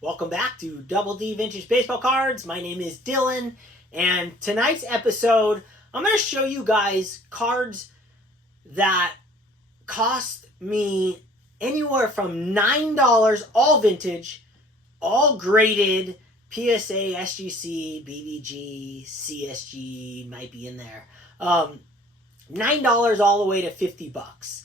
Welcome back to Double D Vintage Baseball Cards. My name is Dylan, and tonight's episode, I'm going to show you guys cards that cost me anywhere from $9, all vintage, all graded, PSA, SGC, BBG, CSG might be in there. $9 all the way to $50.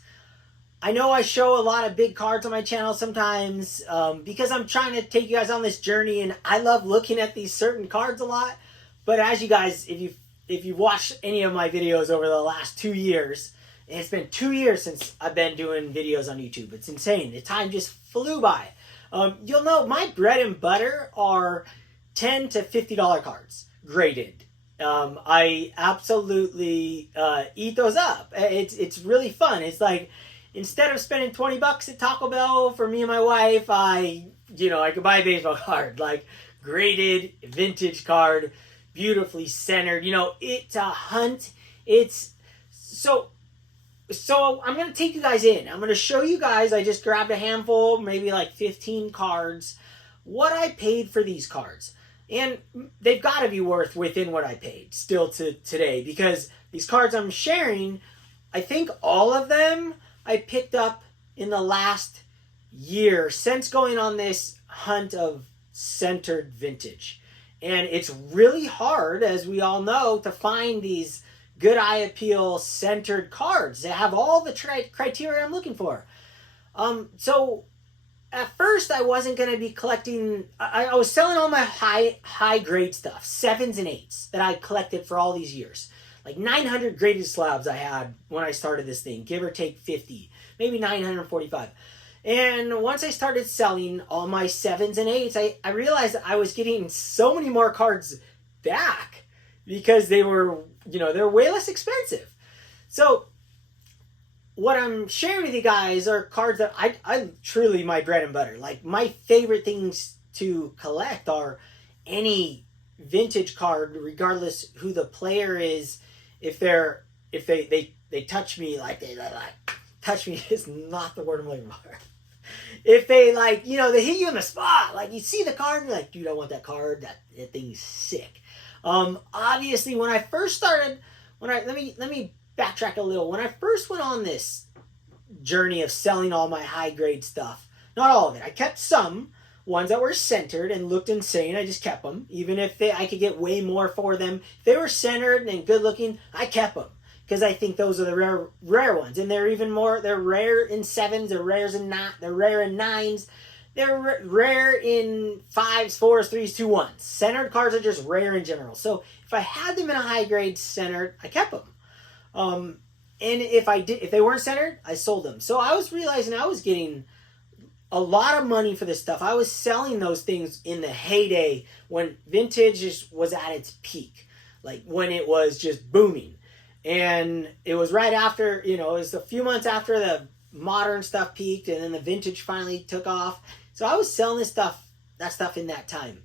I know I show a lot of big cards on my channel sometimes because I'm trying to take you guys on this journey, and I love looking at these certain cards a lot. But as you guys, if you've watched any of my videos over the last 2 years, and it's been 2 years since I've been doing videos on YouTube. It's insane. The time just flew by. You'll know my bread and butter are $10 to $50 cards, graded. I absolutely eat those up. It's really fun. It's like, instead of spending $20 at Taco Bell for me and my wife, I could buy a baseball card, like graded vintage card, beautifully centered. It's a hunt. It's so I'm going to take you guys in. I'm going to show you guys. I just grabbed a handful, maybe like 15 cards, what I paid for these cards. And they've got to be worth within what I paid still to today, because these cards I'm sharing, I think all of them I picked up in the last year since going on this hunt of centered vintage. And it's really hard, as we all know, to find these good eye appeal centered cards that have all the criteria I'm looking for. So at first I wasn't going to be collecting. I was selling all my high grade stuff, 7s and 8s that I collected for all these years. Like 900 graded slabs I had when I started this thing, give or take 50, maybe 945. And once I started selling all my 7s and 8s, I realized that I was getting so many more cards back because they were way less expensive. So what I'm sharing with you guys are cards that I truly my bread and butter. Like, my favorite things to collect are any vintage card, regardless who the player is. If they touch me, like they touch me is not the word I'm looking for. If they they hit you in the spot, like you see the card and you're like, dude, I want that card. That thing's sick. Obviously when I first started, let me backtrack a little. When I first went on this journey of selling all my high grade stuff, not all of it. I kept some ones that were centered and looked insane. I just kept them, even if I could get way more for them. If they were centered and good looking, I kept them because I think those are the rare ones, and they're even more. They're rare in 7s. They're They're rare in 9s. They're rare in 5s, 4s, 3s, 2, 1s. Centered cards are just rare in general. So if I had them in a high grade centered, I kept them. And if they weren't centered, I sold them. So I was realizing I was getting a lot of money for this stuff. I was selling those things in the heyday when vintage was at its peak, like when it was just booming. And it was right after, it was a few months after the modern stuff peaked, and then the vintage finally took off. So I was selling that stuff in that time.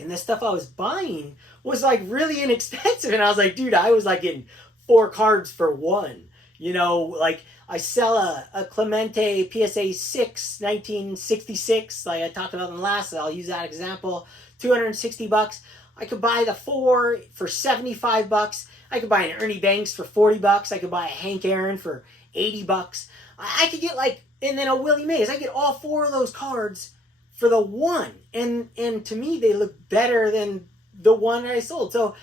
And the stuff I was buying was like really inexpensive. And I was like, dude, I was like getting 4 cards for one. Like I sell a Clemente PSA 6 1966, like I talked about in the last. I'll use that example. $260. I could buy the 4 for $75. I could buy an Ernie Banks for $40. I could buy a Hank Aaron for $80. I could get and then a Willie Mays. I get all 4 of those cards for the one, and to me they look better than the one that I sold. So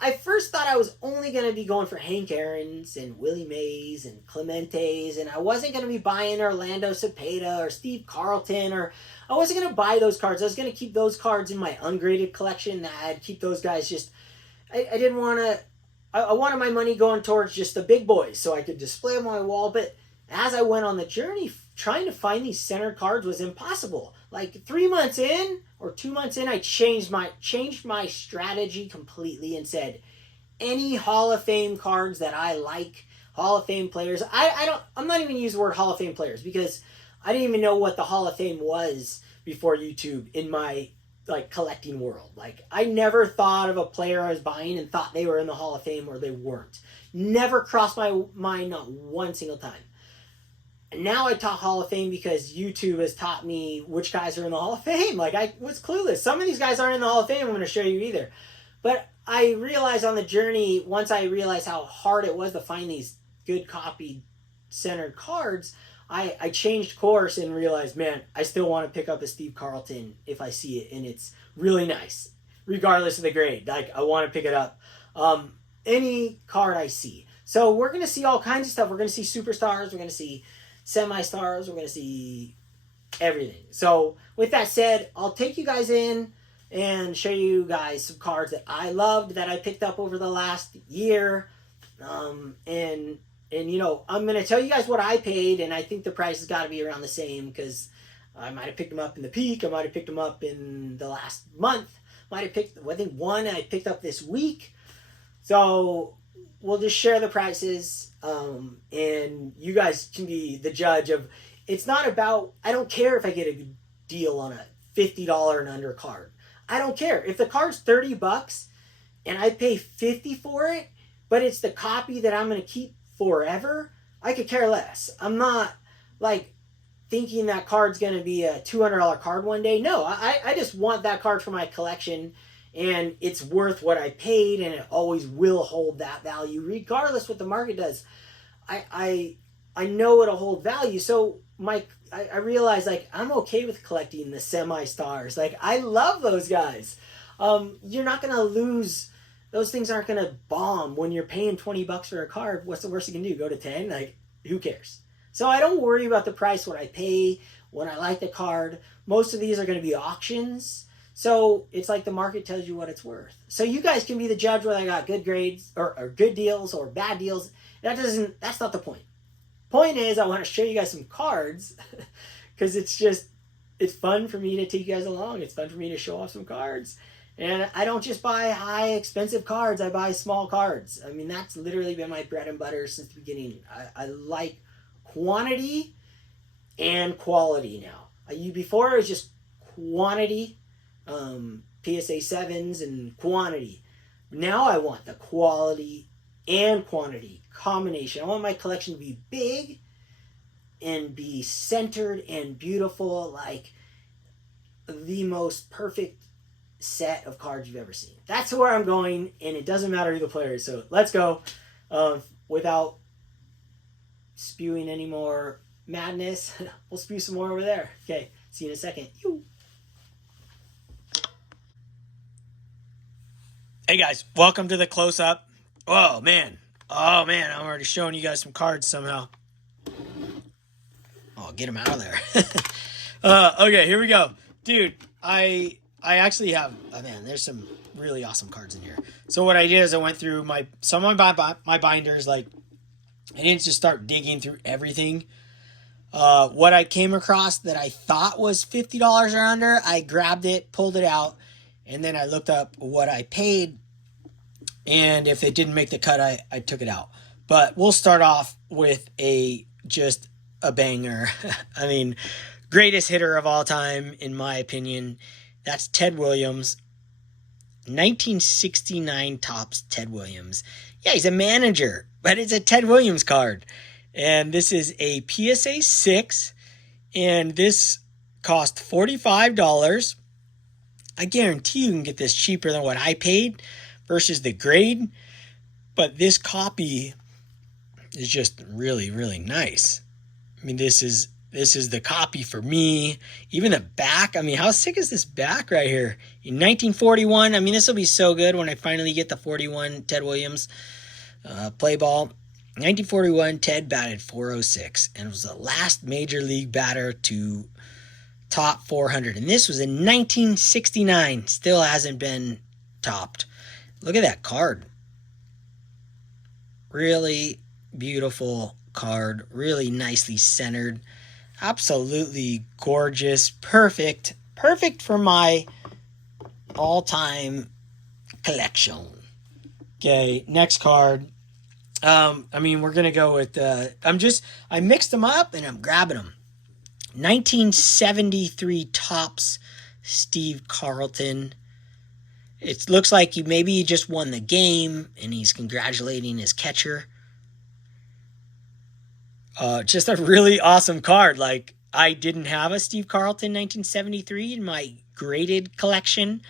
I first thought I was only going to be going for Hank Aaron's and Willie Mays and Clementes, and I wasn't going to be buying Orlando Cepeda or Steve Carlton, or I wasn't going to buy those cards. I was going to keep those cards in my ungraded collection. I'd keep those guys just, I didn't want to, I wanted my money going towards just the big boys so I could display them on my wall. But as I went on the journey, trying to find these centered cards was impossible. Like 3 months in or 2 months in, I changed my strategy completely and said, any Hall of Fame cards that I like, Hall of Fame players. I'm not even using the word Hall of Fame players because I didn't even know what the Hall of Fame was before YouTube in my collecting world. Like, I never thought of a player I was buying and thought they were in the Hall of Fame or they weren't. Never crossed my mind, not one single time. now I talk Hall of Fame because YouTube has taught me which guys are in the Hall of Fame. Like, I was clueless. Some of these guys aren't in the Hall of Fame. I'm going to show you either. But I realized on the journey, once I realized how hard it was to find these good copy centered cards, I changed course and realized, man, I still want to pick up a Steve Carlton if I see it and it's really nice, regardless of the grade. Like, I want to pick it up. Any card I see. So we're going to see all kinds of stuff. We're going to see superstars. We're going to see semi-stars. We're going to see everything. So with that said, I'll take you guys in and show you guys some cards that I loved that I picked up over the last year. And you know, I'm going to tell you guys what I paid, and I think the price has got to be around the same because I might have picked them up in the peak. I might have picked them up in the last month. Might have picked, I think one I picked up this week. So we'll just share the prices, and you guys can be the judge of. It's not about. I don't care if I get a deal on a $50 and under card. I don't care if the card's $30 and I pay $50 for it, but it's the copy that I'm going to keep forever. I could care less. I'm not like thinking that card's going to be a $200 card one day. No, I just want that card for my collection, and it's worth what I paid, and it always will hold that value regardless what the market does. I know it'll hold value. So I realize, like, I'm okay with collecting the semi-stars. Like, I love those guys. You're not going to lose. Those things aren't going to bomb when you're paying $20 for a card. What's the worst you can do? Go to 10? Like, who cares? So I don't worry about the price when I pay, when I like the card. Most of these are going to be auctions. So it's like the market tells you what it's worth. So you guys can be the judge whether I got good grades or good deals or bad deals. That's not the point. Point is, I want to show you guys some cards because it's fun for me to take you guys along. It's fun for me to show off some cards. And I don't just buy high expensive cards. I buy small cards. I mean, that's literally been my bread and butter since the beginning. I like quantity and quality now. Before it was just quantity, PSA 7s and quantity. Now I want the quality and quantity combination. I want my collection to be big and be centered and beautiful, like the most perfect set of cards you've ever seen. That's where I'm going, and it doesn't matter who the player is. So let's go without spewing any more madness. We'll spew some more over there. Okay, see you in a second. Hey guys, welcome to the close-up. Oh man, I'm already showing you guys some cards somehow. Oh, get them out of there. Okay, here we go. Dude, I actually have, there's some really awesome cards in here. So what I did is I went through some of my binders. Like, I didn't just start digging through everything. What I came across that I thought was $50 or under, I grabbed it, pulled it out, and then I looked up what I paid. And if it didn't make the cut, I took it out. But we'll start off with just a banger. I mean, greatest hitter of all time, in my opinion. That's Ted Williams. 1969 Topps Ted Williams. Yeah, he's a manager, but it's a Ted Williams card. And this is a PSA 6. And this cost $45. I guarantee you can get this cheaper than what I paid versus the grade. But this copy is just really, really nice. I mean, this is the copy for me. Even the back. I mean, how sick is this back right here? In 1941, I mean, this will be so good when I finally get the 41 Ted Williams play ball. 1941, Ted batted .406 and was the last major league batter to top 400. And this was in 1969. Still hasn't been topped. Look at that card. Really beautiful card. Really nicely centered. Absolutely gorgeous. Perfect. Perfect for my all-time collection. Okay, next card. I mean, we're going to go with... I mixed them up and I'm grabbing them. 1973 Topps Steve Carlton. It looks like maybe he just won the game and he's congratulating his catcher. Just a really awesome card. Like, I didn't have a Steve Carlton 1973 in my graded collection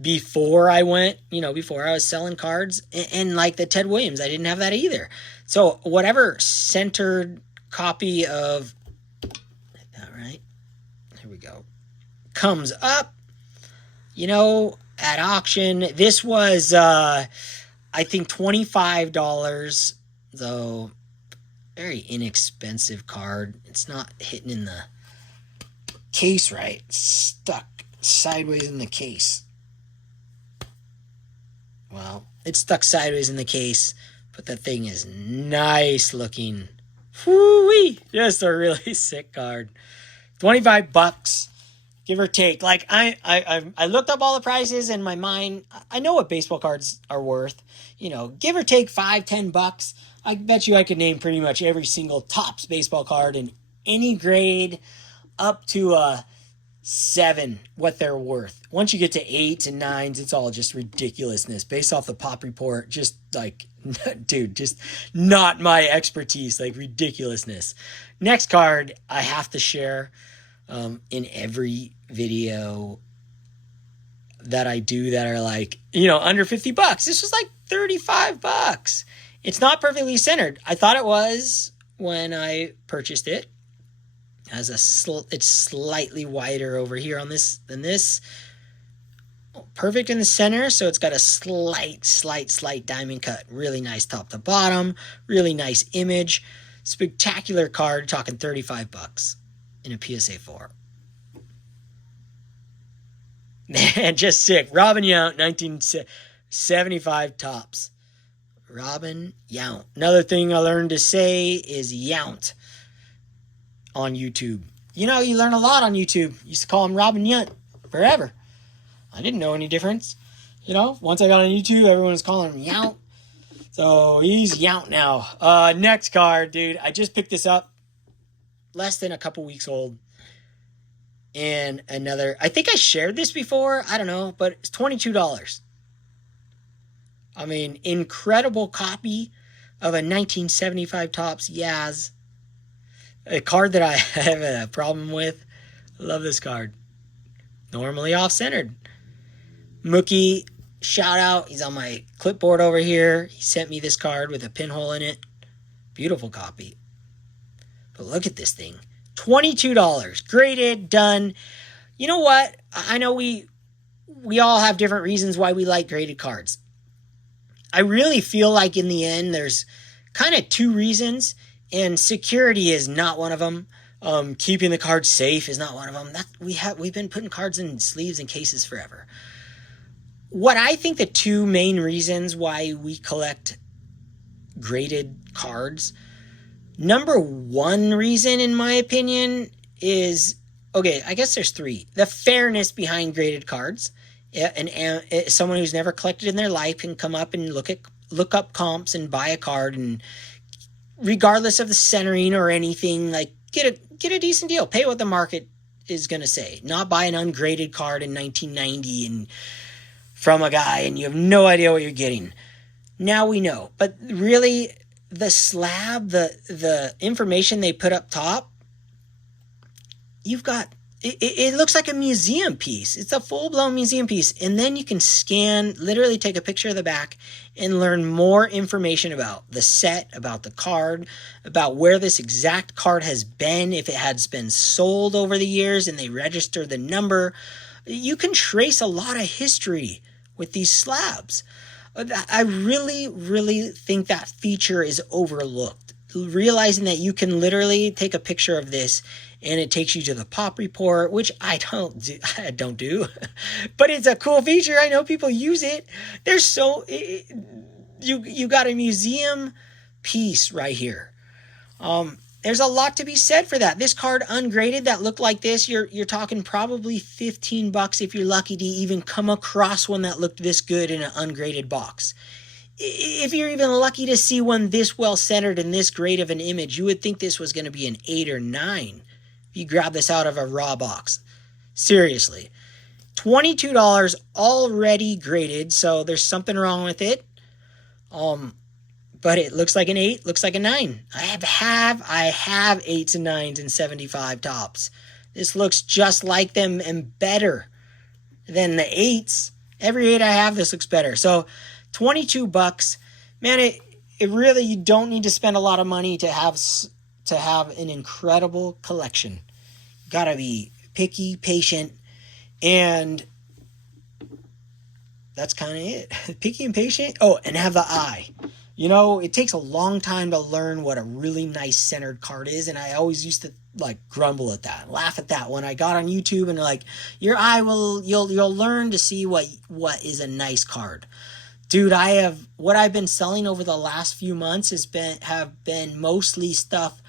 before I went, before I was selling cards. And like the Ted Williams, I didn't have that either. So whatever centered copy of, all right, here we go, comes up, at auction. This was, I think, $25, though. Very inexpensive card. It's not hitting in the case right. It's stuck sideways in the case. Well, it's stuck sideways in the case, but that thing is nice looking. Whoo-wee! Just a really sick card. $25, give or take. Like, I looked up all the prices in my mind. I know what baseball cards are worth. Give or take $5-10. I bet you I could name pretty much every single Topps baseball card in any grade up to a 7 what they're worth. Once you get to 8s and 9s, it's all just ridiculousness based off the pop report. Just like, dude, just not my expertise, like ridiculousness. Next card I have to share in every video that I do that are like, under $50. This was like $35. It's not perfectly centered. I thought it was when I purchased it. It's slightly wider over here on this than this. Perfect in the center, so it's got a slight diamond cut. Really nice top to bottom. Really nice image. Spectacular card. Talking $35 in a PSA 4. Man, just sick. Robin Yount, 1975 Topps. Robin Yount. Another thing I learned to say is Yount on YouTube. You learn a lot on YouTube. Used to call him Robin Yount forever. I didn't know any difference. Once I got on YouTube, everyone was calling him Yount. So he's Yount now. Next card, dude. I just picked this up. Less than a couple weeks old. And another, I think I shared this before. I don't know, but it's $22. I mean, incredible copy of a 1975 Topps Yaz. A card that I have a problem with. I love this card. Normally off-centered. Mookie, shout out. He's on my clipboard over here. He sent me this card with a pinhole in it. Beautiful copy. But look at this thing. $22. Graded, done. You know what? I know we all have different reasons why we like graded cards. I really feel like in the end, there's kind of 2 reasons, and security is not one of them. Keeping the card safe is not one of them. We've been putting cards in sleeves and cases forever. What I think the 2 main reasons why we collect graded cards, number 1 reason, in my opinion, is, okay, I guess there's 3. The fairness behind graded cards. And someone who's never collected in their life can come up and look up comps and buy a card, and regardless of the centering or anything, like get a decent deal. Pay what the market is going to say. Not buy an ungraded card in 1990 and from a guy and you have no idea what you're getting. Now we know. But really, the slab, the information they put up top, you've got... It looks like a museum piece. It's a full-blown museum piece. And then you can scan, literally take a picture of the back and learn more information about the set, about the card, about where this exact card has been, if it has been sold over the years and they register the number. You can trace a lot of history with these slabs. I really, really think that feature is overlooked. Realizing that you can literally take a picture of this and it takes you to the pop report, which I don't do, but it's a cool feature. I know people use it. You got a museum piece right here. There's a lot to be said for that. This card ungraded that looked like this, you're talking probably $15 if you're lucky to even come across one that looked this good in an ungraded box. If you're even lucky to see one this well centered and this great of an image, you would think this was going to be an 8 or 9 if you grab this out of a raw box. Seriously. $22 already graded, so there's something wrong with it. but it looks like an 8, looks like a 9. I have 8s and 9s and 75 tops. This looks just like them and better than the 8s. Every 8 I have, this looks better. So $22. Man, it really, you don't need to spend a lot of money to have an incredible collection. Gotta be picky, patient, and that's kind of it. Picky and patient. Oh, and have the eye. You know, it takes a long time to learn what a really nice centered card is, and I always used to like grumble at that, laugh at that when I got on YouTube, and like, your eye you'll learn to see what is a nice card. Dude, what I've been selling over the last few months have been mostly stuff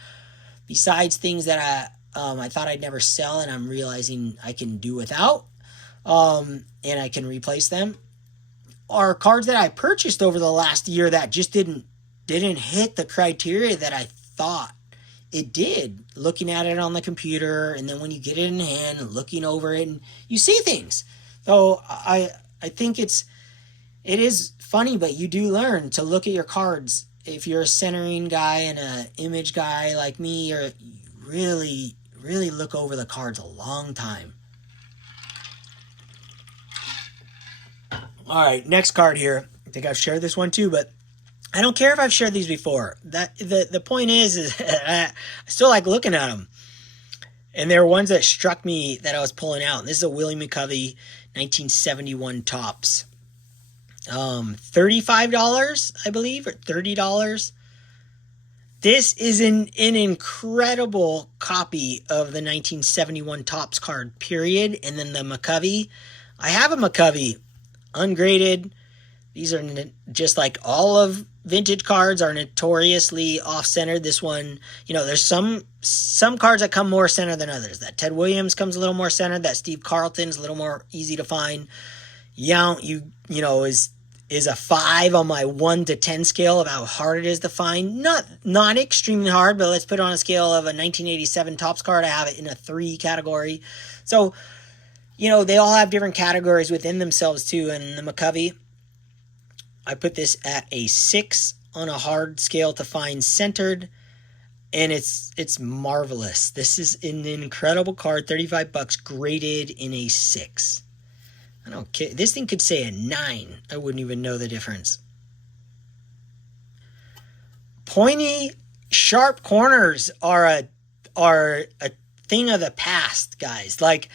besides things that I thought I'd never sell, and I'm realizing I can do without, and I can replace them. Are cards that I purchased over the last year that just didn't hit the criteria that I thought it did. Looking at it on the computer, and then when you get it in hand and looking over it, and you see things. So I think it is funny, but you do learn to look at your cards. If you're a centering guy and an image guy like me, you really, really look over the cards a long time. All right, next card here. I think I've shared this one too, but I don't care if I've shared these before. The point is I still like looking at them. And there are ones that struck me that I was pulling out. And this is a Willie McCovey 1971 Topps. $35, I believe, or $30. This is an incredible copy of the 1971 Topps card, period. And then the McCovey. I have a McCovey, ungraded. These are just like all of vintage cards are notoriously off-centered. This one, you know, there's some cards that come more centered than others. That Ted Williams comes a little more centered. That Steve Carlton's a little more easy to find. Yount, you know, is a 5 on my 1 to 10 scale of how hard it is to find. Not extremely hard, but let's put it on a scale of a 1987 Topps card. I have it in a 3 category. So, you know, they all have different categories within themselves too. And the McCovey, I put this at a 6 on a hard scale to find centered, and it's marvelous. This is an incredible card, $35, graded in a 6. I don't care. This thing could say a 9. I wouldn't even know the difference. Pointy, sharp corners are a thing of the past, guys. Like,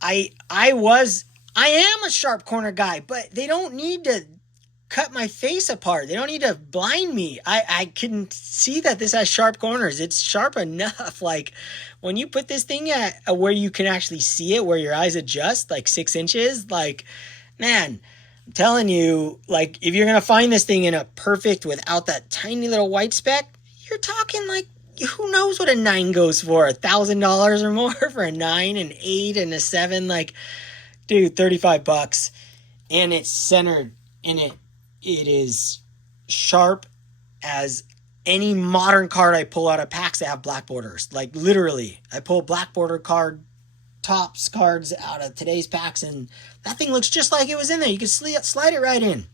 I am a sharp corner guy, but they don't need to cut my face apart. They don't need to blind me. I can see that this has sharp corners. It's sharp enough. Like, when you put this thing at where you can actually see it, where your eyes adjust, like 6 inches, like, man, I'm telling you, like, if you're going to find this thing in a perfect without that tiny little white speck, you're talking like, who knows what a 9 goes for? $1,000 or more for a 9, an 8, and a 7. Like, dude, $35, and it's centered, and it is sharp as any modern card I pull out of packs that have black borders. Like, literally, I pull black border Topps cards out of today's packs, and that thing looks just like it was in there. You can slide it right in.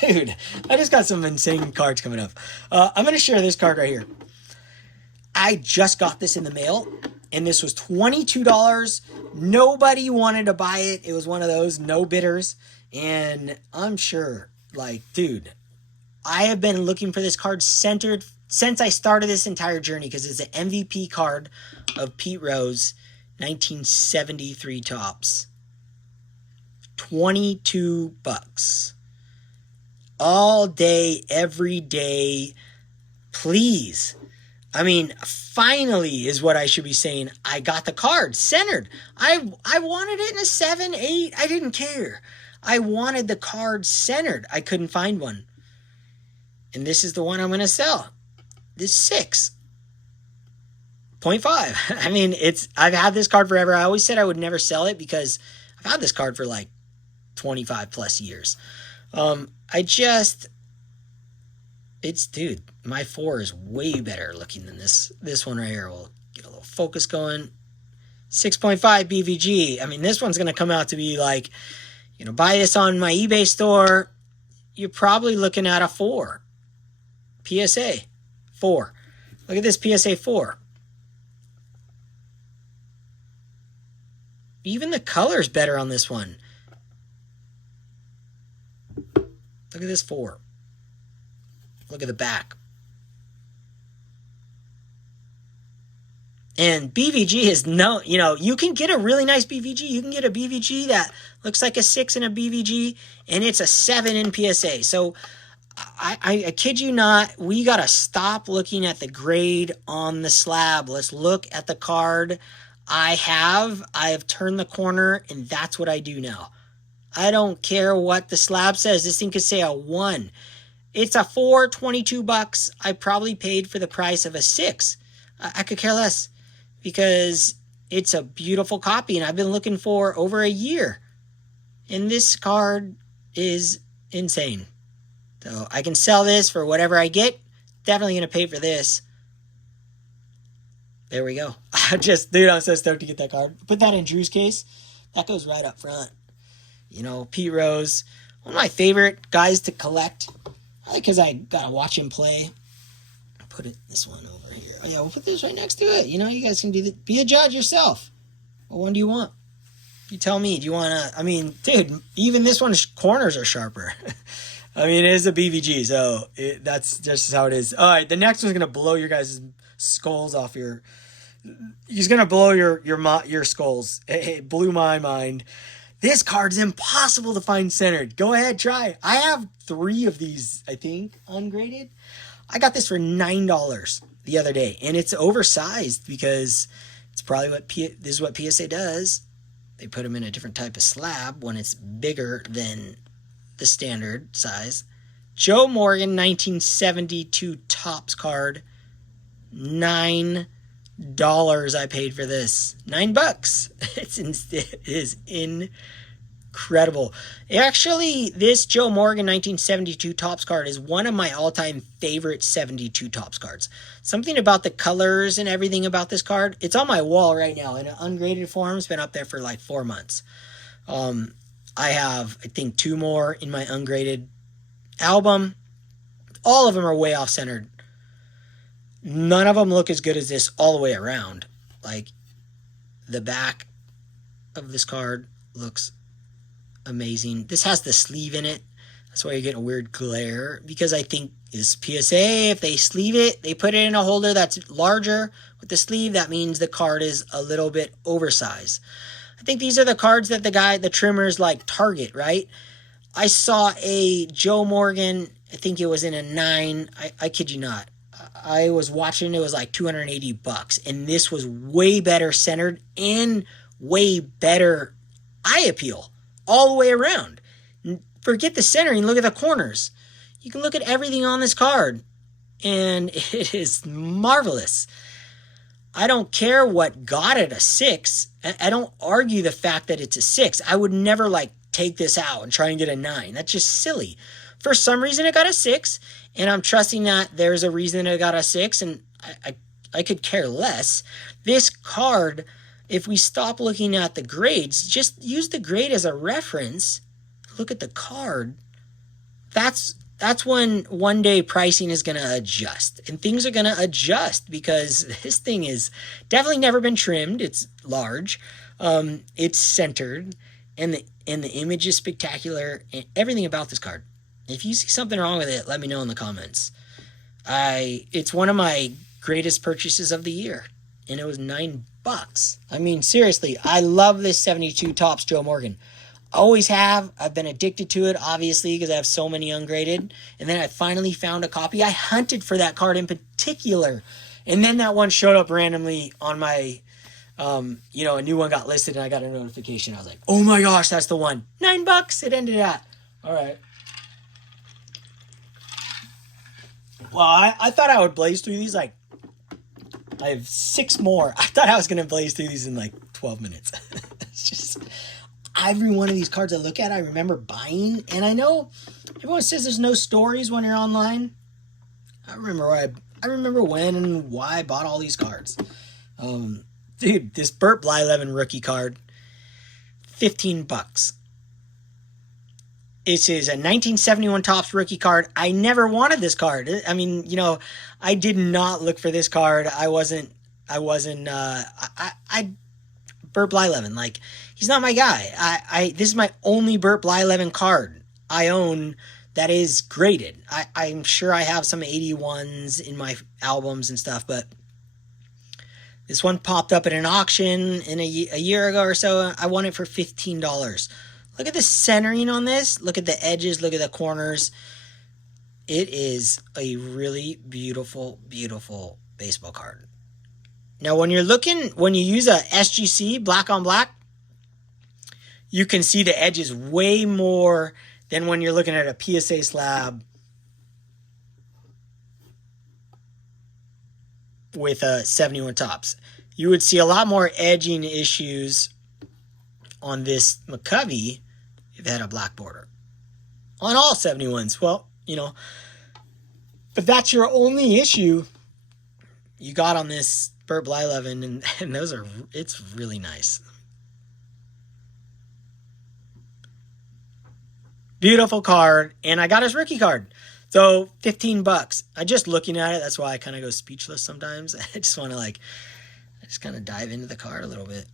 Dude, I just got some insane cards coming up. I'm going to share this card right here. I just got this in the mail, and this was $22. Nobody wanted to buy it. It was one of those no bidders. And I'm sure, like, dude, I have been looking for this card centered since I started this entire journey, because it's an MVP card of Pete Rose, 1973 Topps. $22. All day, every day. Please. I mean, finally is what I should be saying. I got the card centered. I wanted it in a 7, 8. I didn't care. I wanted the card centered. I couldn't find one. And this is the one I'm going to sell. This 6.5. I mean, I've had this card forever. I always said I would never sell it because I've had this card for like 25 plus years. Dude, my 4 is way better looking than this one right here. We'll get a little focus going. 6.5 BVG. I mean, this one's going to come out to be like, buy this on my eBay store. you're probably looking at a 4. PSA 4. Look at this PSA 4. Even the color's better on this one. Look at this 4. Look at the back. And BVG is no, you know, you can get a really nice BVG. You can get a BVG that looks like a 6 in a BVG, and it's a 7 in PSA. So I kid you not, we got to stop looking at the grade on the slab. Let's look at the card. I have turned the corner, and that's what I do now. I don't care what the slab says. This thing could say a 1. It's a 4, 22 bucks. I probably paid for the price of a 6. I could care less because it's a beautiful copy, and I've been looking for over a year. And this card is insane. So I can sell this for whatever I get. Definitely going to pay for this. There we go. Dude, I'm so stoked to get that card. Put that in Drew's case. That goes right up front. You know, Pete Rose, one of my favorite guys to collect. Because I got to watch him play. I'll put this one over here. Oh, yeah, we'll put this right next to it. You know, you guys can be the judge yourself. What one do you want? You tell me. Do you want to... I mean, dude, even this one's corners are sharper. I mean, it is a BVG, so that's just how it is. All right, the next one's going to blow your guys' skulls off your... He's going to blow your skulls. It blew my mind. This card's impossible to find centered. Go ahead, try. I have 3 of these, I think, ungraded. I got this for $9 the other day, and it's oversized because it's probably this is what PSA does. They put them in a different type of slab when it's bigger than the standard size. Joe Morgan, 1972 Topps card. $9 I paid for this. $9. It is incredible. Actually, this Joe Morgan 1972 Topps card is one of my all-time favorite 72 Topps cards. Something about the colors and everything about this card. It's on my wall right now in an ungraded form. It's been up there for like 4 months. I have, I think, 2 more in my ungraded album. All of them are way off-centered. None of them look as good as this all the way around. Like, the back of this card looks amazing. This has the sleeve in it. That's why you're getting a weird glare. Because I think this PSA, if they sleeve it, they put it in a holder that's larger with the sleeve. That means the card is a little bit oversized. I think these are the cards that the trimmers like target, right? I saw a Joe Morgan, I think it was in a 9. I kid you not. I was watching, it was like $280, and this was way better centered and way better eye appeal all the way around. Forget the centering, look at the corners. You can look at everything on this card, and it is marvelous. I don't care what got it a 6. I don't argue the fact that it's a 6. I would never like take this out and try and get a 9. That's just silly. For some reason, it got a 6, and I'm trusting that there's a reason it got a 6, and I could care less. This card, if we stop looking at the grades, just use the grade as a reference, look at the card, that's when one day pricing is going to adjust. And things are going to adjust because this thing is definitely never been trimmed. It's large. It's centered, and the image is spectacular, and everything about this card. If you see something wrong with it, let me know in the comments. It's one of my greatest purchases of the year, and it was $9. I mean, seriously, I love this 72 Topps Joe Morgan. Always have. I've been addicted to it, obviously, because I have so many ungraded. And then I finally found a copy. I hunted for that card in particular. And then that one showed up randomly on my, a new one got listed, and I got a notification. I was like, oh my gosh, that's the one. $9 it ended at. All right. Well, I thought I would blaze through these. Like, I have 6 more. I thought I was going to blaze through these in like 12 minutes. It's just, every one of these cards I look at, I remember buying. And I know everyone says there's no stories when you're online. I remember when and why I bought all these cards. Dude, this Burt Blyleven rookie card, $15. This is a 1971 Topps rookie card. I never wanted this card. I mean, I did not look for this card. Burt Blyleven, like, he's not my guy. This is my only Burt Blyleven card I own that is graded. I'm sure I have some 81s in my albums and stuff, but this one popped up at an auction a year ago or so. I won it for $15. Look at the centering on this. Look at the edges. Look at the corners. It is a really beautiful, beautiful baseball card. Now, when you use a SGC, black on black, you can see the edges way more than when you're looking at a PSA slab with a 71 Topps. You would see a lot more edging issues on this McCovey if it had a black border. On all 71s, well, but that's your only issue you got on this Burt Blyleven, and it's really nice. Beautiful card, and I got his rookie card. So $15. I just looking at it, that's why I kind of go speechless sometimes. I just want to kind of dive into the card a little bit.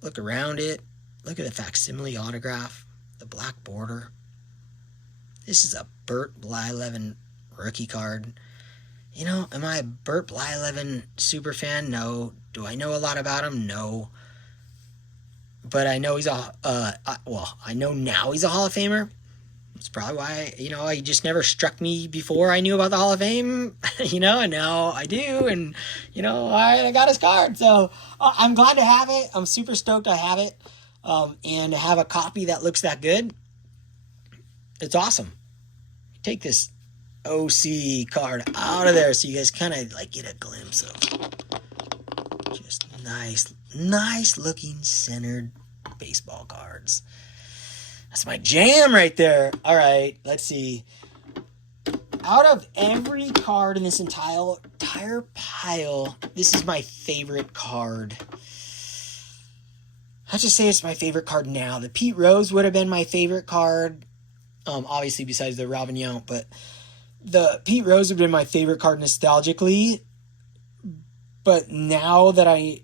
Look around it. Look at the facsimile autograph. The black border. This is a Burt Blyleven rookie card. Am I a Burt Blyleven super fan? No. Do I know a lot about him? No. But I know I know now he's a Hall of Famer. That's probably why, he just never struck me before I knew about the Hall of Fame, and now I do, and, I got his card. So I'm glad to have it. I'm super stoked I have it. And to have a copy that looks that good, it's awesome. Take this OC card out of there so you guys kind of like get a glimpse of just nice looking centered baseball cards. That's my jam right there. All right, let's see. Out of every card in this entire pile, this is my favorite card. I'll just say it's my favorite card now. The Pete Rose would have been my favorite card, obviously besides the Robin Yount, but the Pete Rose would have been my favorite card nostalgically. But now that I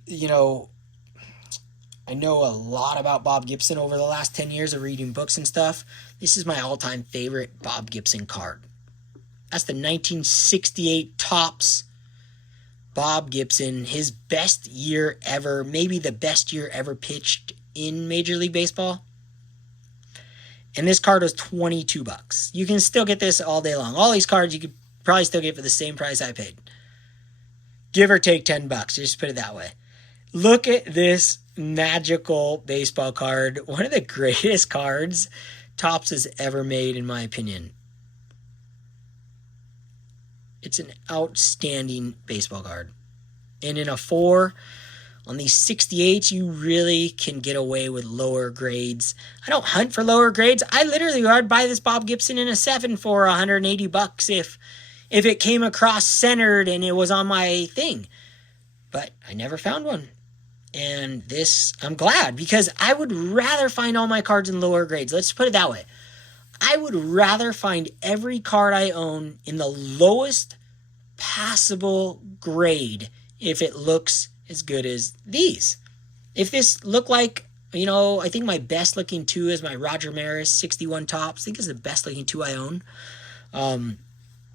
know a lot about Bob Gibson over the last 10 years of reading books and stuff. This is my all-time favorite Bob Gibson card. That's the 1968 Topps Bob Gibson, his best year ever, maybe the best year ever pitched in Major League Baseball. And this card was $22. You can still get this all day long. All these cards you could probably still get for the same price I paid. Give or take $10, just put it that way. Look at this magical baseball card. One of the greatest cards Topps has ever made, in my opinion. It's an outstanding baseball card. And in a 4, on these 68s, you really can get away with lower grades. I don't hunt for lower grades. I literally would buy this Bob Gibson in a 7 for $180 if it came across centered and it was on my thing. But I never found one. And this, I'm glad, because I would rather find all my cards in lower grades. Let's put it that way. I would rather find every card I own in the lowest possible grade if it looks as good as these. If this looked like, I think my best looking 2 is my Roger Maris 61 Topps. I think it's the best looking 2 I own.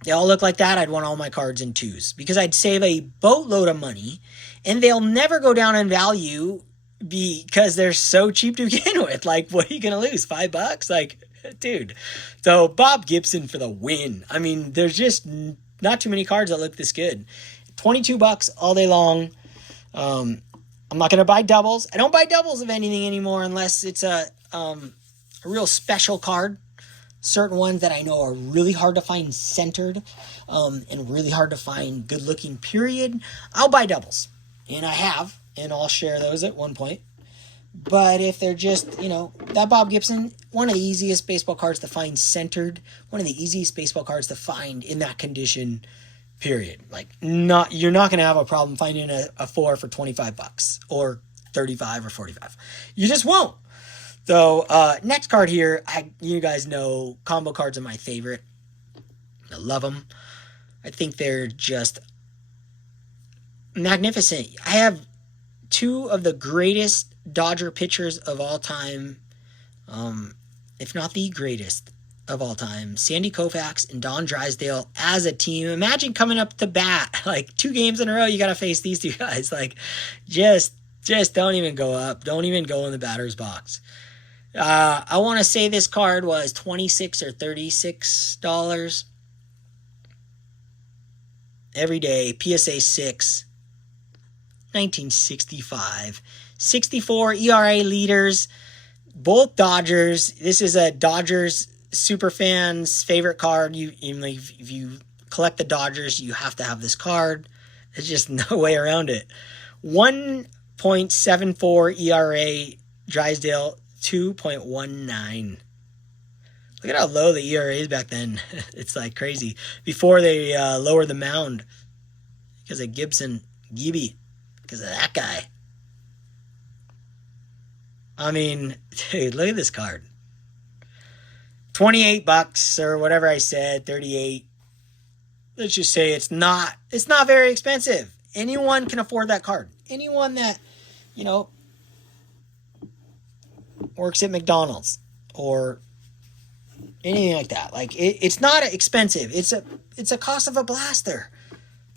They all look like that. I'd want all my cards in 2s because I'd save a boatload of money and they'll never go down in value because they're so cheap to begin with. Like, what are you going to lose? $5? Like, dude. So Bob Gibson for the win. I mean, there's just not too many cards that look this good. $22 all day long. I'm not going to buy doubles. I don't buy doubles of anything anymore unless it's a real special card. Certain ones that I know are really hard to find centered and really hard to find good looking, period. I'll buy doubles. And I have. And I'll share those at one point. But if they're just, that Bob Gibson, one of the easiest baseball cards to find centered, one of the easiest baseball cards to find in that condition, period. Like, you're not going to have a problem finding a 4 for $25 or $35 or $45. You just won't. So, next card here, you guys know combo cards are my favorite. I love them. I think they're just magnificent. I have two of the greatest Dodger pitchers of all time, if not the greatest of all time, Sandy Koufax and Don Drysdale as a team. Imagine coming up to bat, like 2 games in a row, you got to face these two guys. Like, just don't even go up. Don't even go in the batter's box. I want to say this card was $26 or $36. Every day, PSA 6, 1965. 64 ERA leaders, both Dodgers. This is a Dodgers super fan's favorite card. If you collect the Dodgers, you have to have this card. There's just no way around it. 1.74 ERA, Drysdale, 2.19. Look at how low the ERA is back then. It's like crazy. Before they lowered the mound because of Gibby, because of that guy. I mean, dude, look at this card. $28 or whatever I said, 38. Let's just say it's not very expensive. Anyone can afford that card. Anyone that, works at McDonald's or anything like that. Like it's not expensive. It's a cost of a blaster.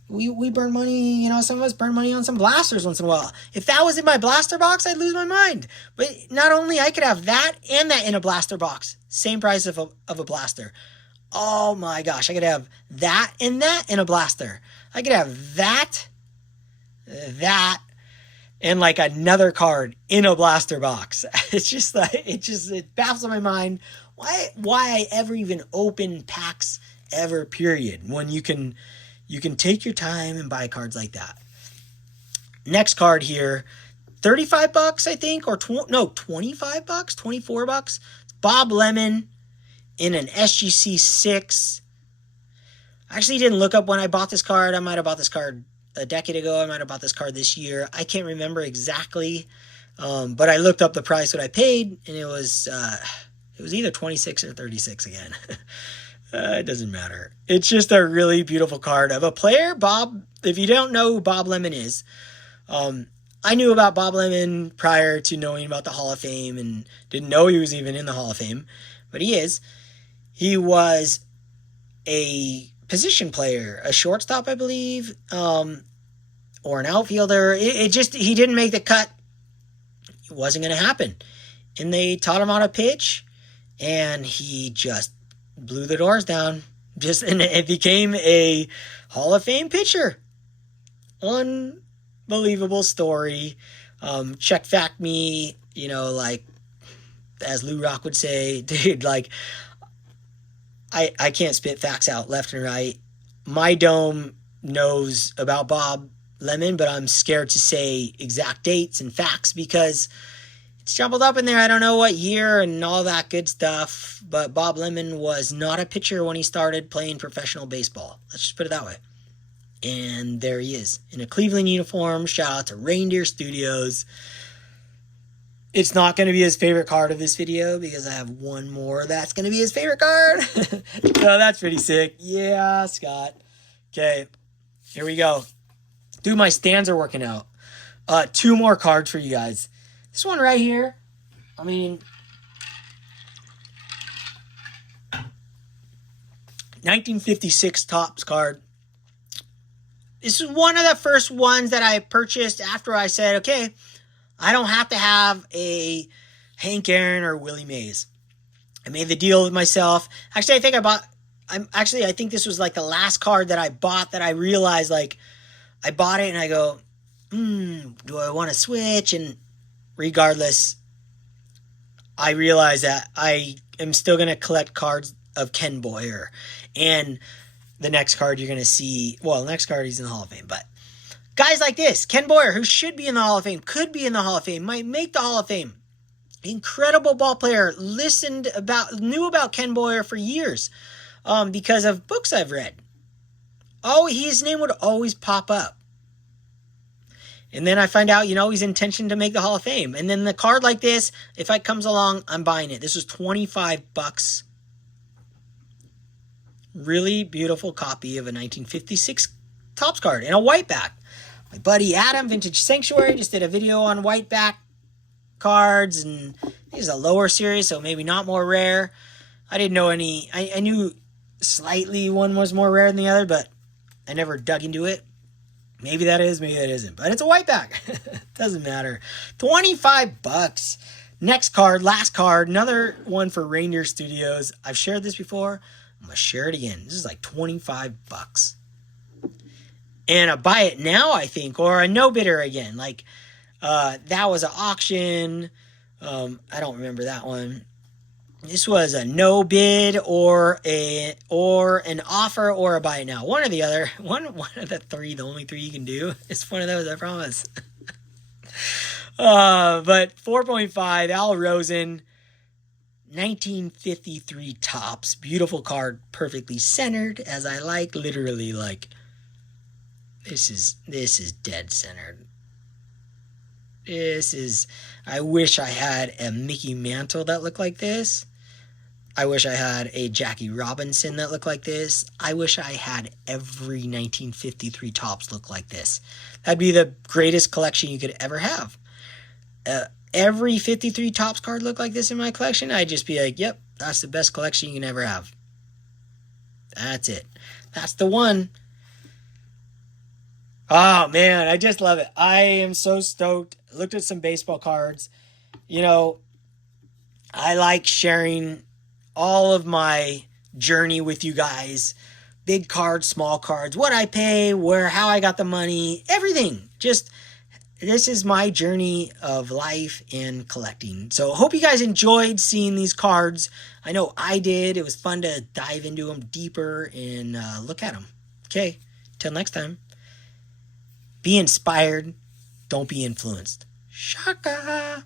We burn money, some of us burn money on some blasters once in a while. If that was in my blaster box, I'd lose my mind. But not only I could have that and that in a blaster box, same price of a blaster. Oh my gosh, I could have that and that in a blaster. I could have that, and like another card in a blaster box. It's just like, it baffles my mind why I ever even open packs ever, period, when you can take your time and buy cards like that. Next card here, $35, I think, or $25, $24. Bob Lemon in an SGC 6. I actually didn't look up when I bought this card. I might have bought this card a decade ago. I might have bought this card this year. I can't remember exactly, but I looked up the price what I paid, and it was either 26 or 36 again. It doesn't matter. It's just a really beautiful card of a player, Bob. If you don't know who Bob Lemon is, I knew about Bob Lemon prior to knowing about the Hall of Fame and didn't know he was even in the Hall of Fame, but he is. He was a position player, a shortstop, I believe, or an outfielder. He didn't make the cut. It wasn't going to happen. And they taught him how to pitch, and he just blew the doors down. And it became a Hall of Fame pitcher. Unbelievable story. Check fact me, like as Lou Rock would say, dude, like I can't spit facts out left and right. My dome knows about Bob Lemon, but I'm scared to say exact dates and facts because it's jumbled up in there. I don't know what year and all that good stuff, but Bob Lemon was not a pitcher when he started playing professional baseball. Let's just put it that way. And there he is in a Cleveland uniform. Shout out to Reindeer Studios. It's not going to be his favorite card of this video because I have one more that's going to be his favorite card. So that's pretty sick. Yeah, Scott. Okay, here we go. Dude, my stands are working out. 2 more cards for you guys. This one right here, 1956 Topps card. This is one of the first ones that I purchased after I said, okay, I don't have to have a Hank Aaron or Willie Mays. I made the deal with myself. Actually, I think this was like the last card that I bought that I realized, like, I bought it and I go, do I want to switch? And regardless, I realize that I am still going to collect cards of Ken Boyer. And the next card you're going to see, well, the next card he's in the Hall of Fame, but guys like this, Ken Boyer, who should be in the Hall of Fame, could be in the Hall of Fame, might make the Hall of Fame. Incredible ball player, knew about Ken Boyer for years because of books I've read. Oh, his name would always pop up. And then I find out, he's intentioned to make the Hall of Fame. And then the card like this, if it comes along, I'm buying it. This was $25. Really beautiful copy of a 1956 Topps card and a white back. My buddy Adam, Vintage Sanctuary, just did a video on white back cards, and this is a lower series, so maybe not more rare. I didn't know any. I knew slightly one was more rare than the other, but I never dug into it. Maybe that is, maybe that isn't. But it's a white back. Doesn't matter. $25. Next card, last card, another one for Reindeer Studios. I've shared this before. I'm going to share it again. This is like $25. And a buy it now, I think, or a no bidder again. Like, that was an auction. I don't remember that one. This was a no bid or an offer or a buy it now. One or the other. One of the three. The only three you can do. It's one of those, I promise. But 4.5, Al Rosen, 1953 Topps. Beautiful card, perfectly centered, as I like. Literally, like, this is dead centered. I wish I had a Mickey Mantle that looked like this. I wish I had a Jackie Robinson that looked like this. I wish I had every 1953 Topps look like this. That'd be the greatest collection you could ever have. Every 53 Topps card look like this in my collection, I'd just be like, yep, that's the best collection you can ever have. That's it. That's the one. Oh, man, I just love it. I am so stoked. I looked at some baseball cards. I like sharing all of my journey with you guys. Big cards, small cards, what I pay, how I got the money, everything. Just, this is my journey of life and collecting. So hope you guys enjoyed seeing these cards. I know I did. It was fun to dive into them deeper and look at them. Okay, till next time. Be inspired. Don't be influenced. Shaka.